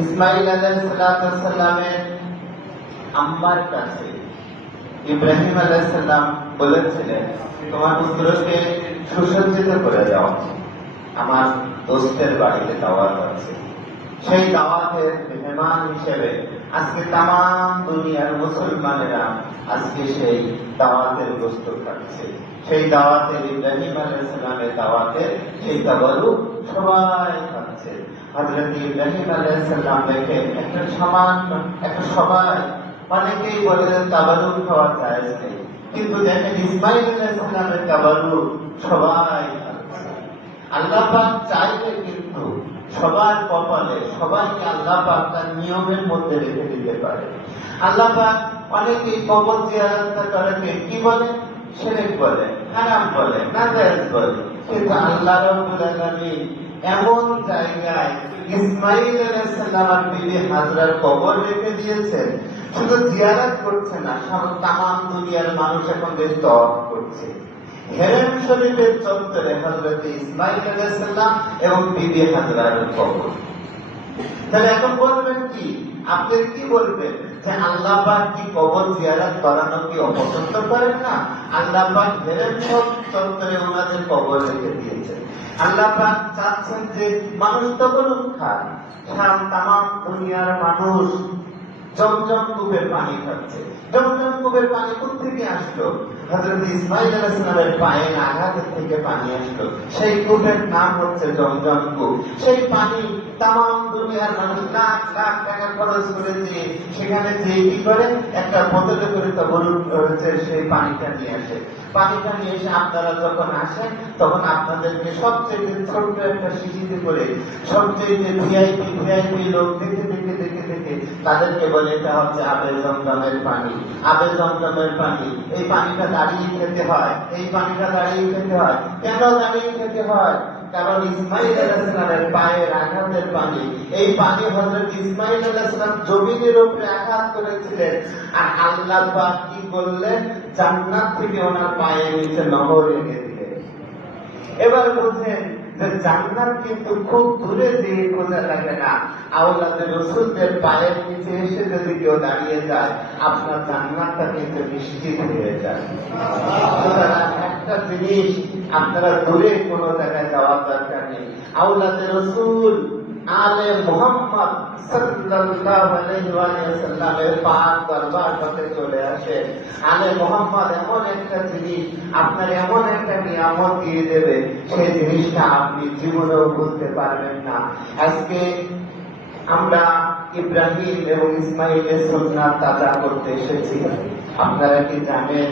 ইসমাইল আলাইহিস সালামের আম্মার কাছে ইব্রাহিম আলাইহিস সালাম বলেছিলেন, তোমার পুত্রকে সুসজ্জিত করে দাও, আমার দোস্তের বাড়িতে দাওয়াত আছে। সেই দাওয়াতের মেহমান হিসেবে আজকে তাম দুনিয়ার মুসলমানেরা আজকে সেই দাওয়াতের গোশত খাচ্ছে। সেই দাওয়াতের ইব্রাহিম আলাইহিস সালামের দাওয়াতে সেই তাবারুক সবাই খাচ্ছে। হযরত ইব্রাহিম আলাইহিস সালাম দেখে একটা সবাই অনেকেই বলেন তাবারুক খাওয়া জায়েজ নেই, কিন্তু দেখেন ইসমাইল আলাইহিস সালামের তাবারুক সবাই খাচ্ছে। আল্লাহ পাক চাইলে কিন্তু সবার কপালে সবাইকে আল্লাহ পাক তার নিয়মের মধ্যে রেখে দিতে পারে। আল্লাহ পাক অনেকেই কবর জিয়ারত করাকে কি বলে? শিরক বলে, হারাম বলে, নাজায়েজ বলে। কিন্তু আল্লাহ রাব্বুল আলামিন এমন জায়গায় ইসমাইল আলাইহিস সালাম আর বিবি হাজরার কবর রেখে দিয়েছেন, শুধু জিয়ারত করছে না, তামাম দুনিয়ার মানুষ এখন বেশ তওয়াফ করছে। হেরেম শরীফের চত্বরে হযরত ইসমাইল আলাইহিস সালাম এবং বিবি হাজরার কবর। তাহলে এখন বলবেন কি? আপনি কি বলবেন যে আল্লাহ পাক কি কবর জিয়ারত করানো কি অপছন্দ করেন না? আল্লাহ পাক হেরেম চত্বরে ওনাদের কবর রেখে দিয়েছেন। আল্লাহ পাক চাচ্ছেন যে মানুষ তো বলুন খান, তামাম দুনিয়ার মানুষ জমজম কূপের পানি খাচ্ছে। জমজম কূপের পানি কোথা থেকে আসলো? হযরত ইসমাইল আলাইহিস সালামের পায়ের আঘাতের থেকে পানি আসলো। সেই কূপের নাম হচ্ছে জমজম কূপ। সেই পানি তামাম দুনিয়ার মানুষ লাখ লাখ টাকা খরচ করে যে সেখানে যে কি করে একটা বোতলে করে তা বলুন সেই পানিটা নিয়ে আসে। পানিটা নিয়ে এসে আপনারা যখন আসেন তখন আপনাদেরকে সবচেয়ে ছোট্ট একটা শিশিতে করে সবচেয়ে ভিআইপি লোক দেখে দেখে দেখে দেখে তাদেরকে বলে এটা হচ্ছে আবে জমজমের পানি, আবে জমজমের পানি। এই পানিটা দাঁড়িয়ে খেতে হয়, এই পানিটা দাঁড়িয়ে খেতে হয়। কেন দাঁড়িয়ে খেতে হয়? কারণ ইসমাইল আলাইহিস সালামের পায়ের আঘাতের পানি। এই পানি হযরত ইসমাইল আলাইহিস সালাম জমিনের উপরে আঘাত করেছিলেন, আর আল্লাহ পাক কি করলেন? জান্নাত থেকে ওনার পায়ের নিচে নহর রেখে দিলেন। এবার বুঝেন যে জান্নাত কিন্তু খুব দূরে দিয়ে খোঁজা লাগে না। আওলাদে রাসূলদের পায়ের নিচে এসে যদি কেউ দাঁড়িয়ে যায়, আপনার জান্নাতটা কিন্তু নিশ্চিত হয়ে যায়। একটা জিনিস, আপনারা দূরে কোনো জায়গায় যাওয়ার দরকার নেই। আওলাদে রাসূল আলে মুহাম্মদ সাল্লাল্লাহু আলাইহি ওয়াসাল্লামের পাক দরবারে চলে আসে। আলে মুহাম্মদ এমন একটা জিনিস, আপনার এমন একটা নিয়ামত দিয়ে দেবে, সেই জিনিসটা আপনি জীবনেও বুঝতে পারবেন না। আজকে আমরা ইব্রাহিম এবং ইসমাইলের সুন্নাত তাজা করতে এসেছি। আপনারা কি জানেন